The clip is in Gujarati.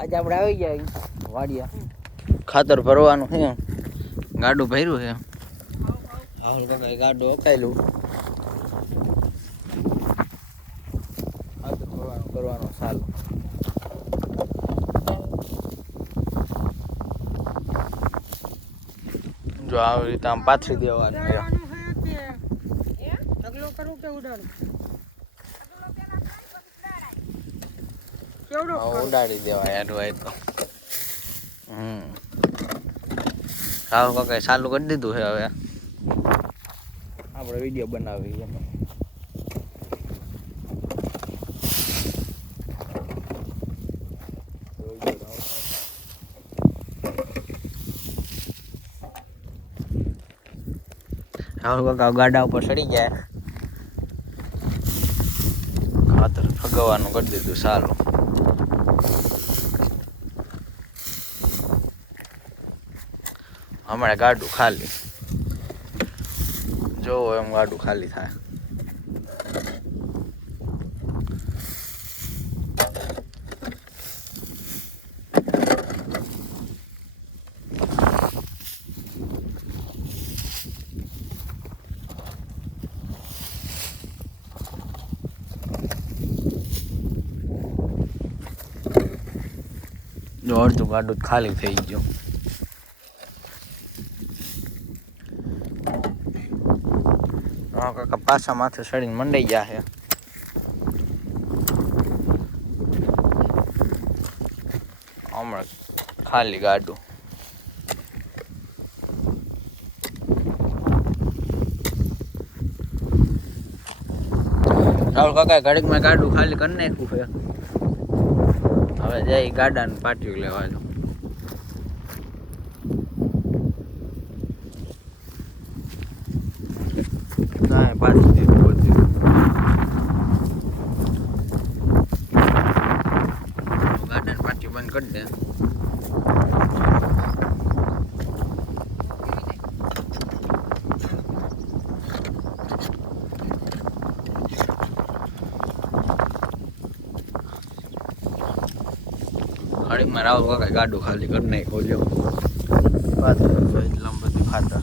આજે આપણે આવી ગયા વાડિયા ખાતર ભરવાનું છે, ગાડું ભર્યું છે. હાલ કાકા ગાડું અકાયેલું ખાતર ભરવાનું કરવાનું ચાલુ. જો આવી રીતે આમ પાથરી દેવાનું છે. ઉડાડી દેવાય યાર હોય તો. સાવ કાકા ચાલુ કરી દીધું છે. હવે આપણે વિડીયો બનાવી એમાં રાહુલ કાકા ગાડા ઉપર ચડી ગયા. ખાતર ફગવાનું કરી દીધું સારું. હમણાં ગાડું ખાલી જોવો એમ ગાડું ખાલી થાય. જો અડધું ગાડું ખાલી થઈ ગયું. કાકા પાછા માથે ચડીને મંડાઈ ગયા છે. હમણાં ખાલી ગાડું. રાહુલ કાકા ઘડીકમાં ગાડું ખાલી કરી નાખ્યું છે. હવે જઈ ગાડાને પાટિયું લેવા દો. ના પાછું દીધું બધું. ગાડાને પાટિયું બંધ કરી દે. ગાડીમાં રાહુલ કાકા ગાડું ખાલી કરી નાખ્યો. લ્યો પાછળ લંબી ખાતર